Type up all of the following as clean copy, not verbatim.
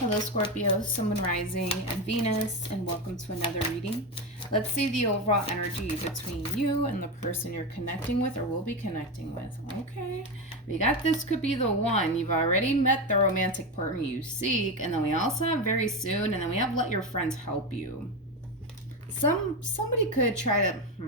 Hello Scorpio, Sun, Moon, Rising, and Venus, and welcome to another reading. Let's see the overall energy between you and the person you're connecting with or will be connecting with. Okay, we got this could be the one. You've already met the romantic partner you seek, and then we also have very soon, and then we have let your friends help you. Somebody could try to, I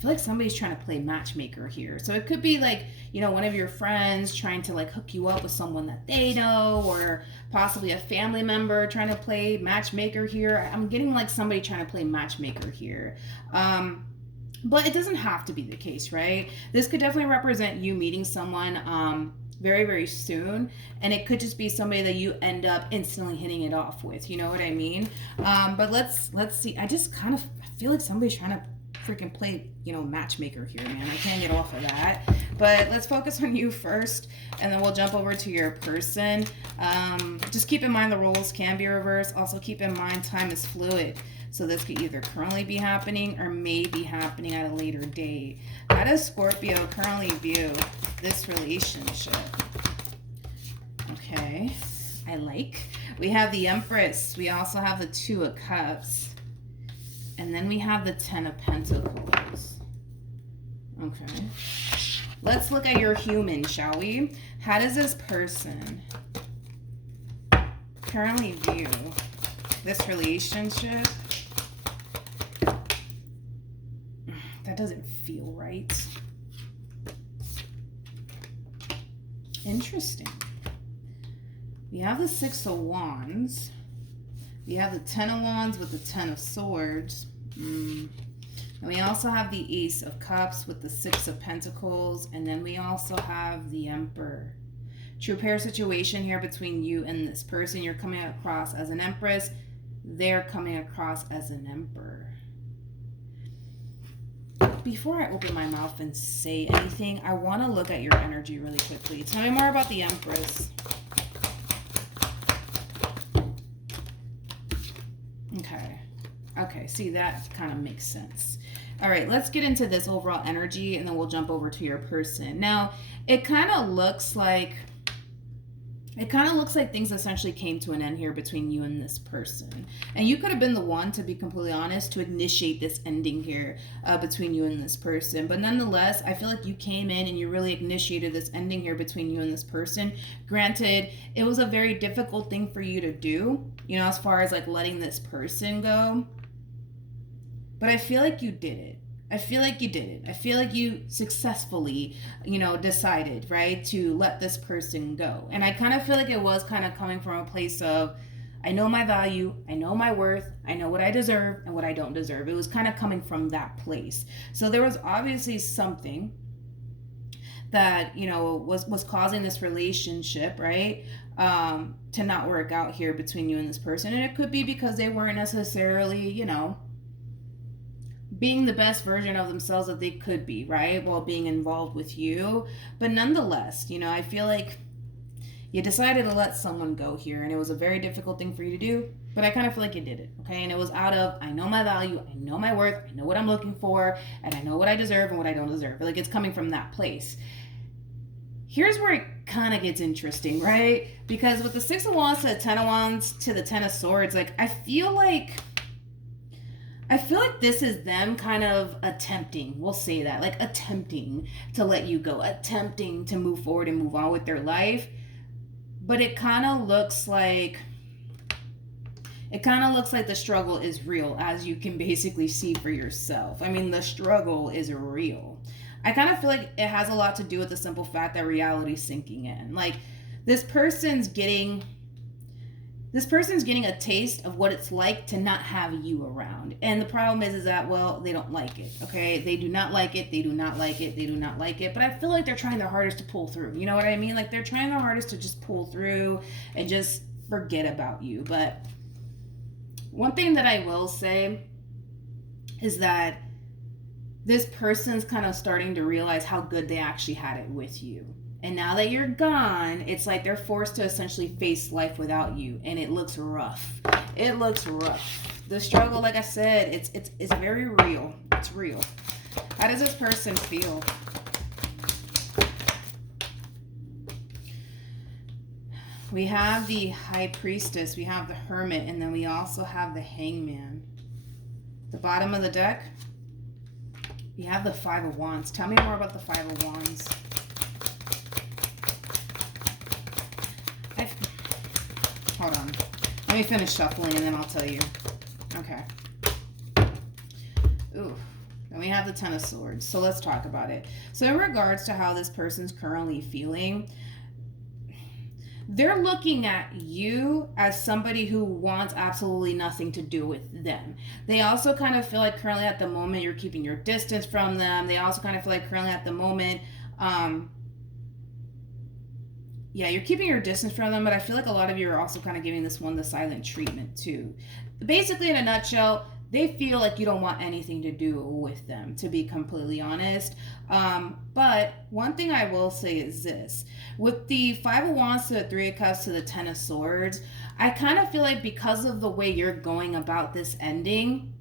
feel like somebody's trying to play matchmaker here. So it could be like, you know, one of your friends trying to like hook you up with someone that they know, or possibly a family member trying to play matchmaker here. I'm getting like somebody trying to play matchmaker here. But it doesn't have to be the case, right? This could definitely represent you meeting someone very, very soon. And it could just be somebody that you end up instantly hitting it off with. You know what I mean? But let's see. I feel like somebody's trying to freaking play, you know, matchmaker here, man. I can't get off of that. But let's focus on you first, and then we'll jump over to your person. Just keep in mind the roles can be reversed. Also keep in mind time is fluid. So this could either currently be happening or may be happening at a later date. How does Scorpio currently view this relationship? Okay, I like. We have the Empress. We also have the Two of Cups. And then we have the Ten of Pentacles. Okay. Let's look at your human, shall we? How does this person currently view this relationship? That doesn't feel right. Interesting. We have the Six of Wands. We have the Ten of Wands with the Ten of Swords. And we also have the Ace of Cups with the Six of Pentacles. And then we also have the Emperor. True pair situation here between you and this person. You're coming across as an Empress. They're coming across as an Emperor. Before I open my mouth and say anything, I want to look at your energy really quickly. Tell me more about the Empress. Okay, see, that kind of makes sense. All right, let's get into this overall energy, and then we'll jump over to your person. Now, it kind of looks like things essentially came to an end here between you and this person. And you could have been the one, to be completely honest, to initiate this ending here between you and this person. But nonetheless, I feel like you came in and you really initiated this ending here between you and this person. Granted, it was a very difficult thing for you to do, you know, as far as like letting this person go. But I feel like you did it. I feel like you did it. I feel like you successfully, you know, decided, right, to let this person go. And I kind of feel like it was kind of coming from a place of, I know my value, I know my worth, I know what I deserve and what I don't deserve. It was kind of coming from that place. So there was obviously something that, you know, was causing this relationship, right, to not work out here between you and this person. And it could be because they weren't necessarily, you know, being the best version of themselves that they could be, right, while being involved with you. But nonetheless, you know, I feel like you decided to let someone go here, and it was a very difficult thing for you to do, but I kind of feel like you did it, okay? And it was out of, I know my value, I know my worth, I know what I'm looking for, and I know what I deserve and what I don't deserve. Like, it's coming from that place. Here's where it kind of gets interesting, right? Because with the Six of Wands to the Ten of Wands to the Ten of Swords, like, I feel like this is them kind of attempting, we'll say that, like attempting to let you go, attempting to move forward and move on with their life. But it kind of looks like the struggle is real, as you can basically see for yourself. I mean, the struggle is real. I kind of feel like it has a lot to do with the simple fact that reality's sinking in. Like, this person's getting a taste of what it's like to not have you around. And the problem is that, well, they don't like it, okay? They do not like it. They do not like it. They do not like it. But I feel like they're trying their hardest to pull through. You know what I mean? Like, they're trying their hardest to just pull through and just forget about you. But one thing that I will say is that this person's kind of starting to realize how good they actually had it with you. And now that you're gone, it's like they're forced to essentially face life without you. And it looks rough. It looks rough. The struggle, like I said, it's very real. It's real. How does this person feel? We have the High Priestess, we have the Hermit, and then we also have the Hangman. The bottom of the deck, we have the Five of Wands. Tell me more about the Five of Wands. Hold on. Let me finish shuffling and then I'll tell you. Okay. Ooh. Then we have the Ten of Swords. So let's talk about it. So in regards to how this person's currently feeling, they're looking at you as somebody who wants absolutely nothing to do with them. They also kind of feel like currently at the moment you're keeping your distance from them. They also kind of feel like currently at the moment, yeah, you're keeping your distance from them, but I feel like a lot of you are also kind of giving this one the silent treatment too. Basically, in a nutshell, they feel like you don't want anything to do with them, to be completely honest. But one thing I will say is this. With the Five of Wands to the Three of Cups to the Ten of Swords, I kind of feel like because of the way you're going about this ending,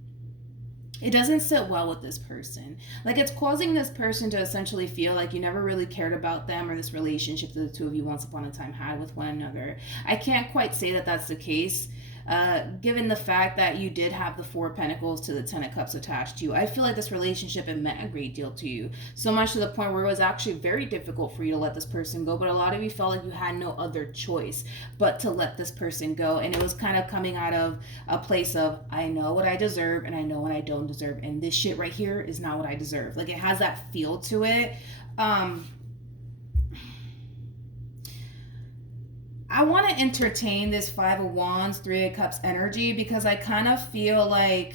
it doesn't sit well with this person. Like, it's causing this person to essentially feel like you never really cared about them or this relationship that the two of you once upon a time had with one another. I can't quite say that that's the case. Given the fact that you did have the Four of Pentacles to the Ten of Cups attached to you, I feel like this relationship had meant a great deal to you. So much to the point where it was actually very difficult for you to let this person go, but a lot of you felt like you had no other choice but to let this person go. And it was kind of coming out of a place of, I know what I deserve and I know what I don't deserve. And this shit right here is not what I deserve. Like, it has that feel to it. I want to entertain this Five of Wands, Three of Cups energy because I kind of feel like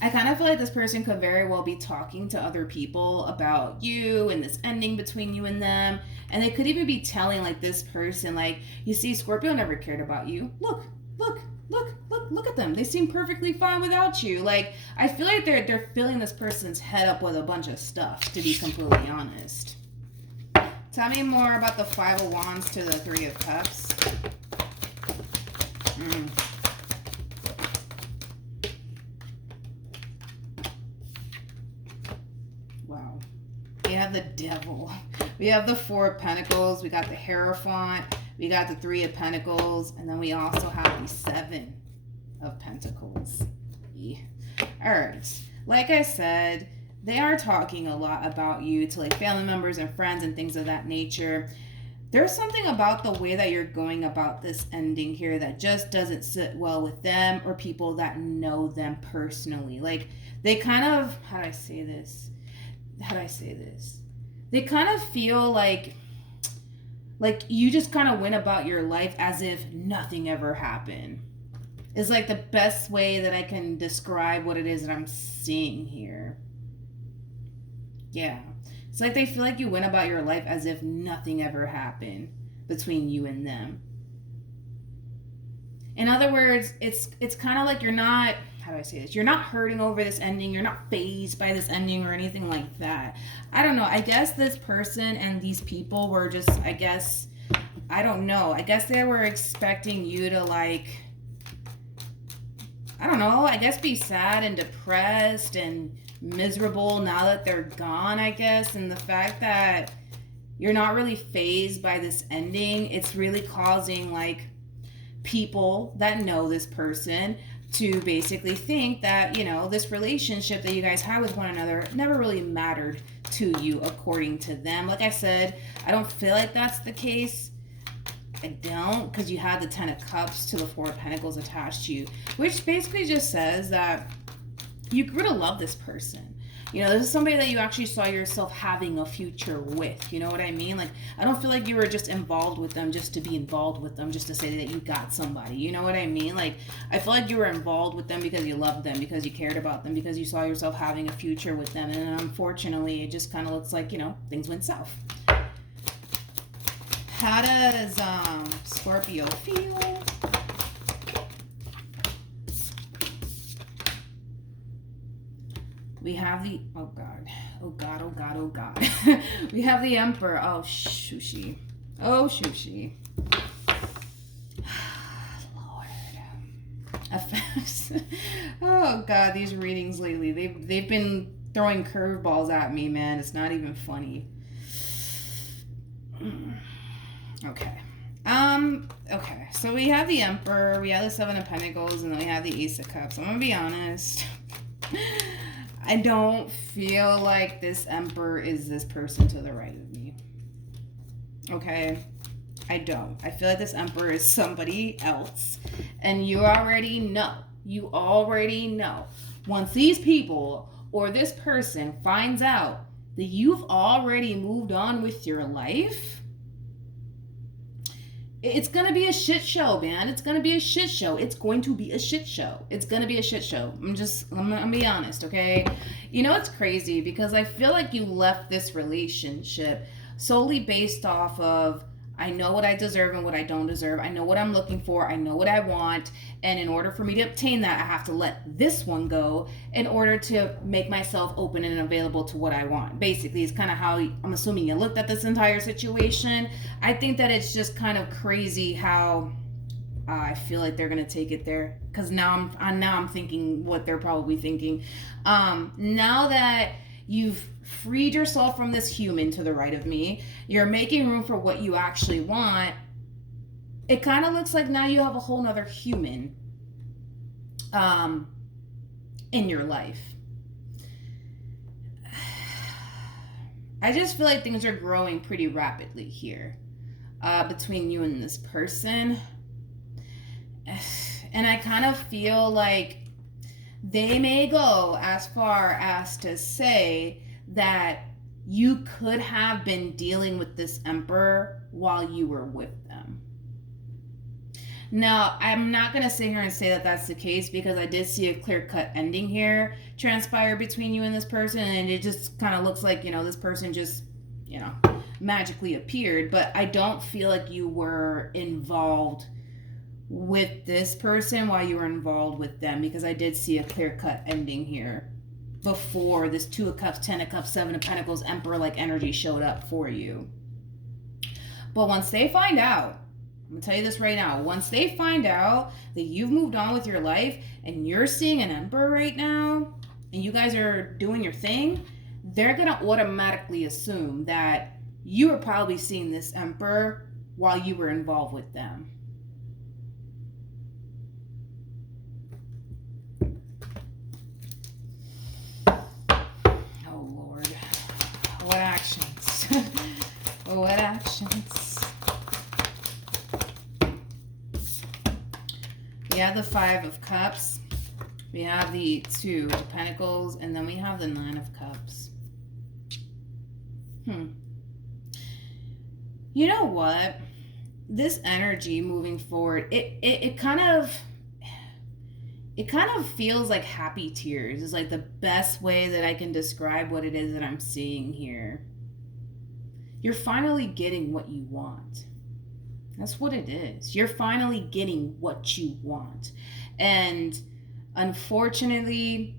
this person could very well be talking to other people about you and this ending between you and them. And they could even be telling like this person, like, you see, Scorpio never cared about you. Look at them. They seem perfectly fine without you. Like, I feel like they're filling this person's head up with a bunch of stuff, to be completely honest. Tell me more about the Five of Wands to the Three of Cups. Wow. We have the Devil. We have the Four of Pentacles. We got the Hierophant. We got the Three of Pentacles. And then we also have the Seven of Pentacles. Yeah. All right. Like I said, they are talking a lot about you to like family members and friends and things of that nature. There's something about the way that you're going about this ending here that just doesn't sit well with them or people that know them personally. Like, they kind of, how do I say this? They kind of feel like you just kind of went about your life as if nothing ever happened. It's like the best way that I can describe what it is that I'm seeing here. Yeah. It's like they feel like you went about your life as if nothing ever happened between you and them. In other words, it's kind of like you're not, how do I say this? You're not hurting over this ending. You're not fazed by this ending or anything like that. I don't know. I guess this person and these people were just, I don't know. I guess they were expecting you to like, I don't know, I guess be sad and depressed and miserable now that they're gone, I guess. And the fact that you're not really fazed by this ending, it's really causing like people that know this person to basically think that, you know, this relationship that you guys had with one another never really mattered to you according to them. Like I said, I don't feel like that's the case. I don't, because you had the Ten of Cups to the Four of Pentacles attached to you, which basically just says that you grew to love this person. You know, this is somebody that you actually saw yourself having a future with. You know what I mean? Like, I don't feel like you were just involved with them just to be involved with them, just to say that you got somebody. You know what I mean? Like, I feel like you were involved with them because you loved them, because you cared about them, because you saw yourself having a future with them. And unfortunately, it just kind of looks like, you know, things went south. How does Scorpio feel? We have the, oh God. We have the Emperor. Oh, shooshi. Lord. Oh God, these readings lately, they've been throwing curveballs at me, man. It's not even funny. Okay. Okay, so we have the Emperor, we have the Seven of Pentacles, and then we have the Ace of Cups. I'm gonna be honest. I don't feel like this Emperor is this person to the right of me. Okay? I don't. I feel like this Emperor is somebody else. And you already know. You already know. Once these people or this person finds out that you've already moved on with your life, it's going to be a shit show, man. It's going to be a shit show. It's going to be a shit show. It's going to be a shit show. I'm going to be honest, okay? You know, it's crazy because I feel like you left this relationship solely based off of, I know what I deserve and what I don't deserve. I know what I'm looking for. I know what I want. And in order for me to obtain that, I have to let this one go in order to make myself open and available to what I want. Basically, it's kind of how I'm assuming you looked at this entire situation. I think that it's just kind of crazy how I feel like they're going to take it there. Because now I'm thinking what they're probably thinking. Now that you've freed yourself from this human to the right of me, you're making room for what you actually want. It kind of looks like now you have a whole nother human in your life. I just feel like things are growing pretty rapidly here between you and this person. And I kind of feel like they may go as far as to say that you could have been dealing with this Emperor while you were with them. Now, I'm not going to sit here and say that that's the case because I did see a clear-cut ending here transpire between you and this person, and it just kind of looks like, you know, this person just, you know, magically appeared. But I don't feel like you were involved with this person while you were involved with them, because I did see a clear-cut ending here before this Two of Cups, Ten of Cups, Seven of Pentacles, Emperor-like energy showed up for you. But once they find out, I'm gonna tell you this right now, once they find out that you've moved on with your life and you're seeing an Emperor right now and you guys are doing your thing, they're gonna automatically assume that you were probably seeing this Emperor while you were involved with them. What actions? What actions? We have the Five of Cups. We have the Two of Pentacles. And then we have the Nine of Cups. You know what? This energy moving forward, it kind of feels like happy tears is like the best way that I can describe what it is that I'm seeing here. You're finally getting what you want. That's what it is. You're finally getting what you want. And unfortunately,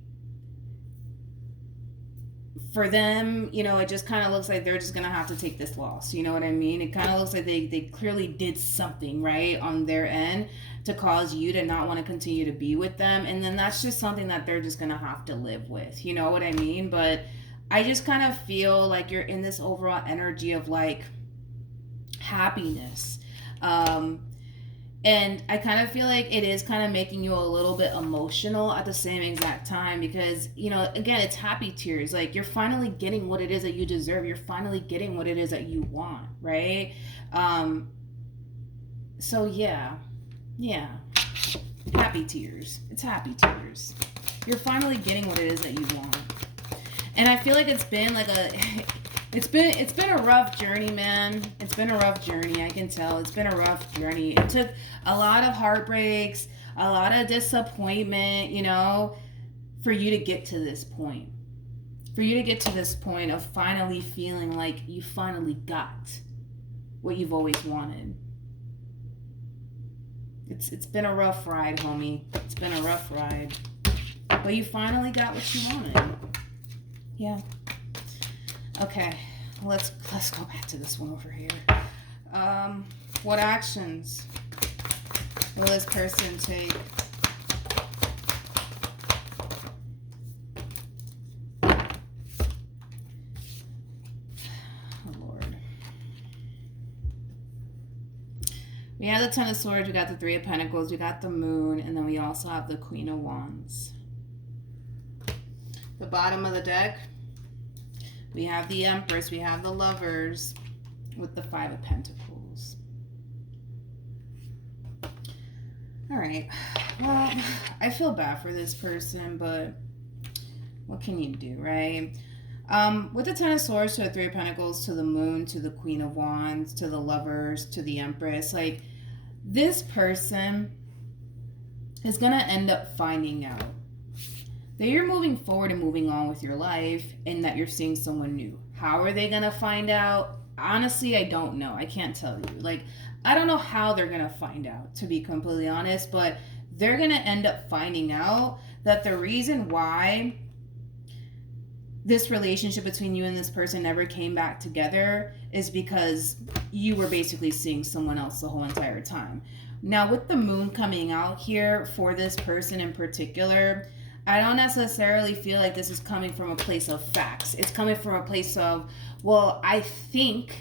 for them, you know, it just kind of looks like they're just going to have to take this loss. You know what I mean? It kind of looks like they clearly did something, right, on their end to cause you to not want to continue to be with them. And then that's just something that they're just going to have to live with. You know what I mean? But I just kind of feel like you're in this overall energy of like happiness. And I kind of feel like it is kind of making you a little bit emotional at the same exact time because, you know, again, it's happy tears. Like you're finally getting what it is that you deserve. You're finally getting what it is that you want, right? So yeah, happy tears. It's happy tears. You're finally getting what it is that you want. And I feel like it's been like it's been a rough journey, man. It's been a rough journey. I can tell. It's been a rough journey. It took a lot of heartbreaks, a lot of disappointment, you know, for you to get to this point. For you to get to this point of finally feeling like you finally got what you've always wanted. It's been a rough ride, homie. It's been a rough ride. But you finally got what you wanted. Yeah. Okay, let's go back to this one over here. What actions will this person take? Oh, Lord. We have the Ten of Swords, we got the Three of Pentacles, we got the Moon, and then we also have the Queen of Wands. The bottom of the deck, we have the Empress, we have the Lovers with the Five of Pentacles. All right, well, I feel bad for this person, but what can you do, right? With the Ten of Swords to the Three of Pentacles, to the Moon, to the Queen of Wands, to the Lovers, to the Empress, like, this person is going to end up finding out that you're moving forward and moving on with your life and that you're seeing someone new. How are they going to find out? Honestly, I don't know. I can't tell you. Like, I don't know how they're going to find out, to be completely honest, but they're going to end up finding out that the reason why this relationship between you and this person never came back together is because you were basically seeing someone else the whole entire time. Now, with the Moon coming out here for this person in particular, I don't necessarily feel like this is coming from a place of facts. It's coming from a place of, well, I think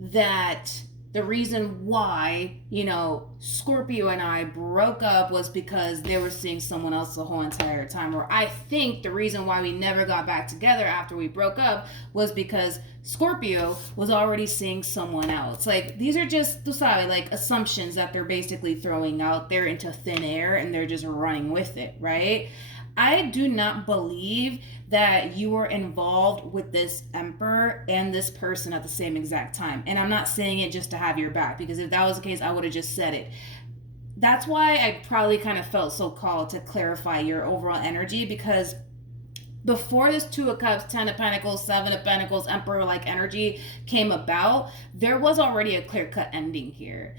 that the reason why, you know, Scorpio and I broke up was because they were seeing someone else the whole entire time. Or I think the reason why we never got back together after we broke up was because Scorpio was already seeing someone else. Like, these are just, like, assumptions that they're basically throwing out there into thin air and they're just running with it, right? I do not believe that you were involved with this Emperor and this person at the same exact time. And I'm not saying it just to have your back, because if that was the case, I would have just said it. That's why I probably kind of felt so called to clarify your overall energy, because before this Two of Cups, Ten of Pentacles, Seven of Pentacles, Emperor-like energy came about, there was already a clear-cut ending here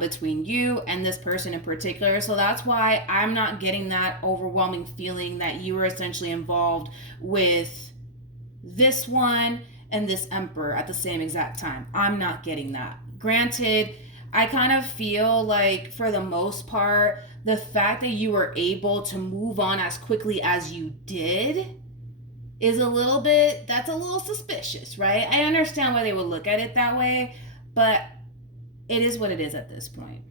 between you and this person in particular. So that's why I'm not getting that overwhelming feeling that you were essentially involved with this one and this Emperor at the same exact time. I'm not getting that. Granted, I kind of feel like, for the most part, the fact that you were able to move on as quickly as you did is that's a little suspicious, right? I understand why they would look at it that way, but it is what it is at this point.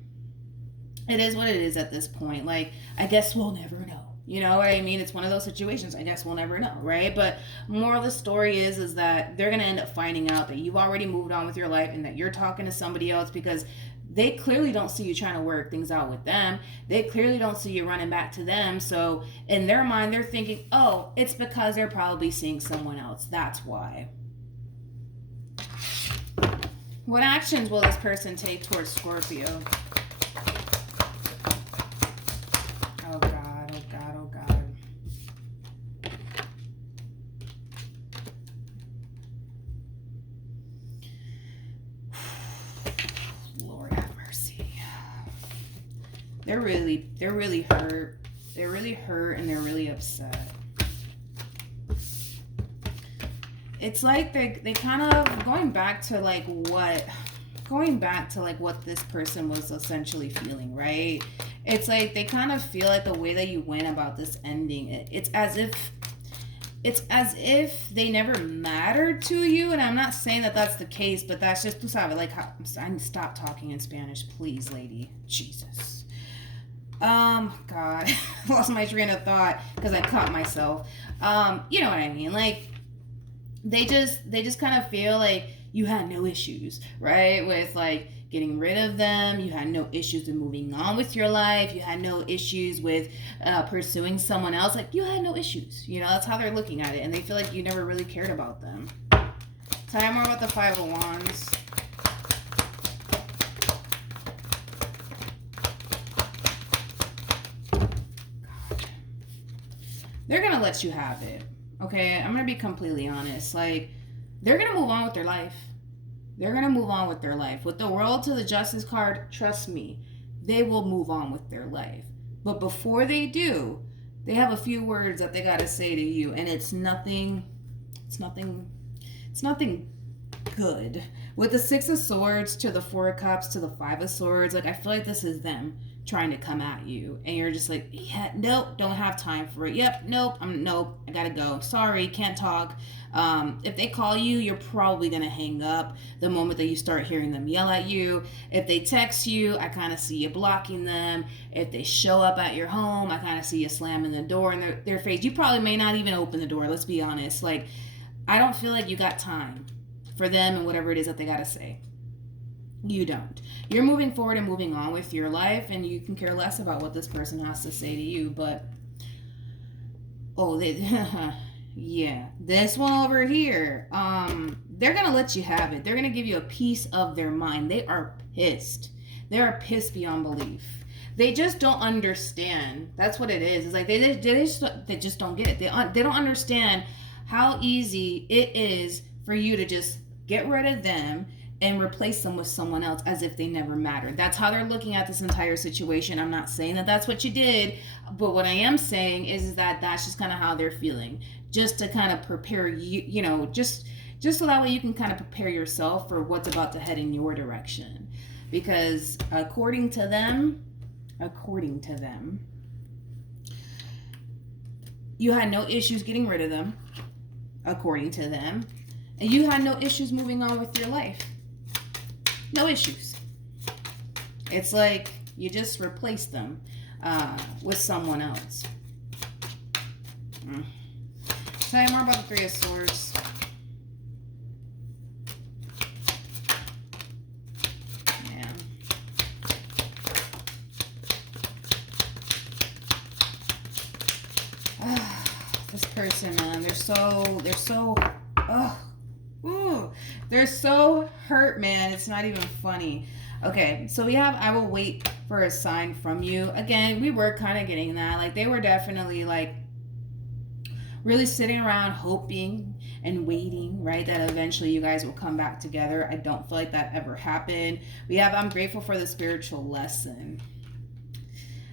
It is what it is at this point. Like, I guess we'll never know. You know what I mean? It's one of those situations. I guess we'll never know, right? But moral of the story is that they're going to end up finding out that you've already moved on with your life and that you're talking to somebody else, because they clearly don't see you trying to work things out with them. They clearly don't see you running back to them. So in their mind, they're thinking, oh, it's because they're probably seeing someone else. That's why. What actions will this person take towards Scorpio? Oh, God, oh, God, oh, God. Lord have mercy. They're really hurt. They're really hurt and they're really upset. It's like they kind of going back to what this person was essentially feeling, right? It's like they kind of feel like the way that you went about this ending, it's as if they never mattered to you. And I'm not saying that that's the case, but that's just, tú sabes, like, I need to stop talking in Spanish, please, lady. Jesus. God, lost my train of thought because I caught myself. You know what I mean? Like, they just kind of feel like you had no issues, right? With, like, getting rid of them. You had no issues with moving on with your life. You had no issues with pursuing someone else. Like, you had no issues. You know, that's how they're looking at it. And they feel like you never really cared about them. Tell me more about the Five of Wands. God. They're going to let you have it. Okay? I'm going to be completely honest. Like, they're going to move on with their life. They're going to move on with their life. With the World to the Justice card, trust me, they will move on with their life. But before they do, they have a few words that they got to say to you, and it's nothing good, With the Six of Swords to the Four of Cups to the Five of Swords, like I feel like this is them trying to come at you, and you're just like, yeah, nope, don't have time for it. Yep, nope, I gotta go. Sorry, can't talk. If they call you, you're probably gonna hang up the moment that you start hearing them yell at you. If they text you, I kind of see you blocking them. If they show up at your home, I kind of see you slamming the door in their face. You probably may not even open the door. Let's be honest. Like, I don't feel like you got time for them and whatever it is that they gotta say. You don't. You're moving forward and moving on with your life, and you can care less about what this person has to say to you. But yeah, this one over here, they're gonna let you have it. They're gonna give you a piece of their mind. They are pissed. They are pissed beyond belief. They just don't understand. That's what it is. It's like they just don't get it. They don't understand how easy it is for you to just get rid of them and replace them with someone else as if they never mattered. That's how they're looking at this entire situation. I'm not saying that that's what you did, but what I am saying is that that's just kind of how they're feeling. Just to kind of prepare you, just so that way you can kind of prepare yourself for what's about to head in your direction. Because according to them, you had no issues getting rid of them, according to them, and you had no issues moving on with your life. No issues. It's like you just replaced them with someone else. Tell you more about the Three of Swords. Yeah. This person, man, they're so hurt, man. It's not even funny. Okay, so we have I will wait for a sign from you. Again, we were kind of getting that. Like, they were definitely like really sitting around hoping and waiting, right, that eventually you guys will come back together. I don't feel like that ever happened. We have I'm grateful for the spiritual lesson.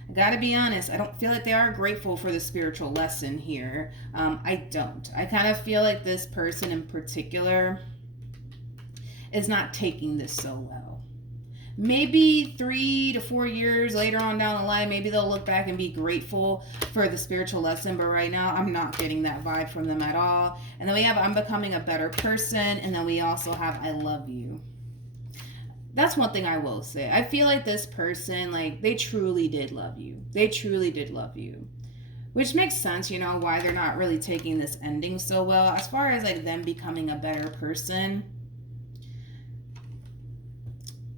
I gotta be honest, I don't feel like they are grateful for the spiritual lesson here. I don't. I kind of feel like this person in particular is not taking this so well. Maybe 3 to 4 years later on down the line, maybe they'll look back and be grateful for the spiritual lesson. But right now, I'm not getting that vibe from them at all. And then we have I'm becoming a better person. And then we also have I love you. That's one thing I will say. I feel like this person, like, they truly did love you. They truly did love you. Which makes sense, why they're not really taking this ending so well. As far as, like, them becoming a better person,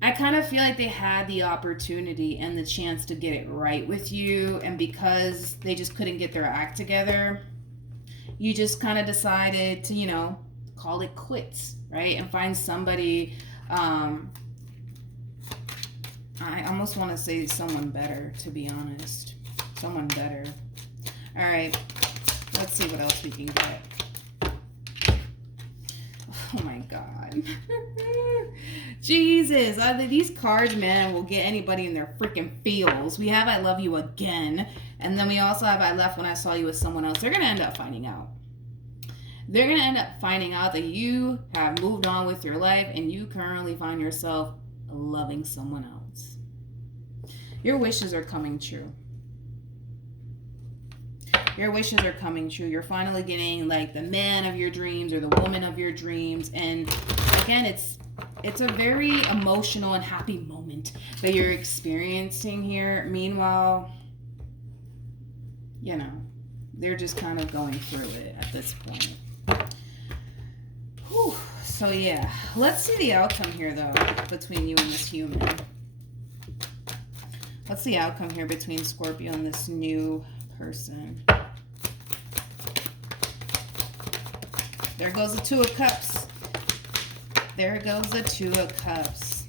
I kind of feel like they had the opportunity and the chance to get it right with you. And because they just couldn't get their act together, you just kind of decided to, call it quits, right? And find somebody... I almost want to say someone better, to be honest. Someone better. All right. Let's see what else we can get. Oh, my God. Jesus. These cards, man, will get anybody in their freaking feels. We have I love you again. And then we also have I left when I saw you with someone else. They're going to end up finding out. They're going to end up finding out that you have moved on with your life and you currently find yourself loving someone else. Your wishes are coming true. Your wishes are coming true. You're finally getting like the man of your dreams or the woman of your dreams. And again, it's a very emotional and happy moment that you're experiencing here. Meanwhile, they're just kind of going through it at this point. Whew. So yeah, let's see the outcome here though between you and this human. What's the outcome here between Scorpio and this new person? There goes the Two of Cups. There goes the Two of Cups.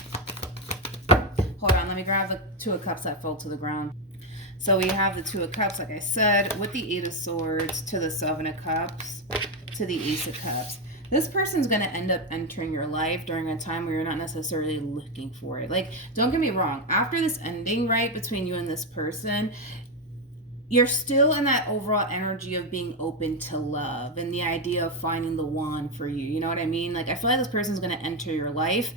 Hold on, let me grab the Two of Cups that fell to the ground. So we have the Two of Cups, like I said, with the Eight of Swords to the Seven of Cups to the Ace of Cups. This person's going to end up entering your life during a time where you're not necessarily looking for it. Like, don't get me wrong. After this ending, right, between you and this person, you're still in that overall energy of being open to love and the idea of finding the one for you. You know what I mean? Like, I feel like this person's going to enter your life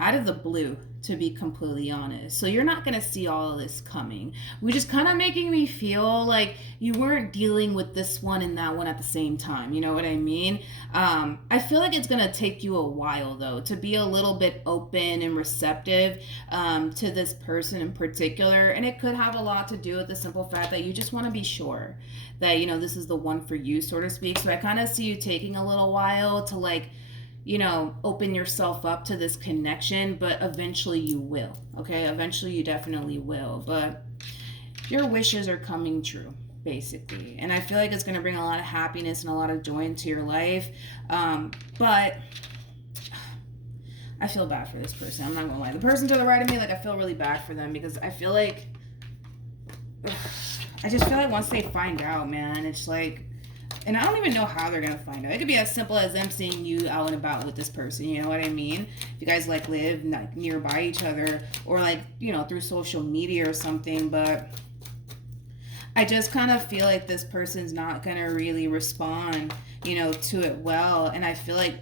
out of the blue, to be completely honest. So you're not going to see all of this coming, which is kind of making me feel like you weren't dealing with this one and that one at the same time. You know what I mean? I feel like it's going to take you a while, though, to be a little bit open and receptive to this person in particular. And it could have a lot to do with the simple fact that you just want to be sure that, you know, this is the one for you, so to speak. So I kind of see you taking a little while to, like, you know, open yourself up to this connection, but eventually you will. Okay, eventually you definitely will. But your wishes are coming true, basically, and I feel like it's going to bring a lot of happiness and a lot of joy into your life. But I feel bad for this person. I'm not gonna lie. The person to the right of me, like, I feel really bad for them, because I feel like, I just feel like once they find out, man, it's like, and I don't even know how they're gonna find out. It could be as simple as them seeing you out and about with this person. You know what I mean? If you guys, like, live, like, nearby each other, or, like, you know, through social media or something. But I just kind of feel like this person's not gonna really respond, you know, to it well. And I feel like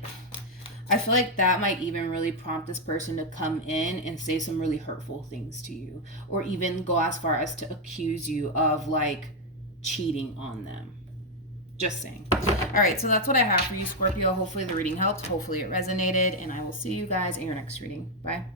that might even really prompt this person to come in and say some really hurtful things to you, or even go as far as to accuse you of, like, cheating on them. Just saying. All right, so that's what I have for you, Scorpio. Hopefully the reading helped. Hopefully it resonated, and I will see you guys in your next reading. Bye.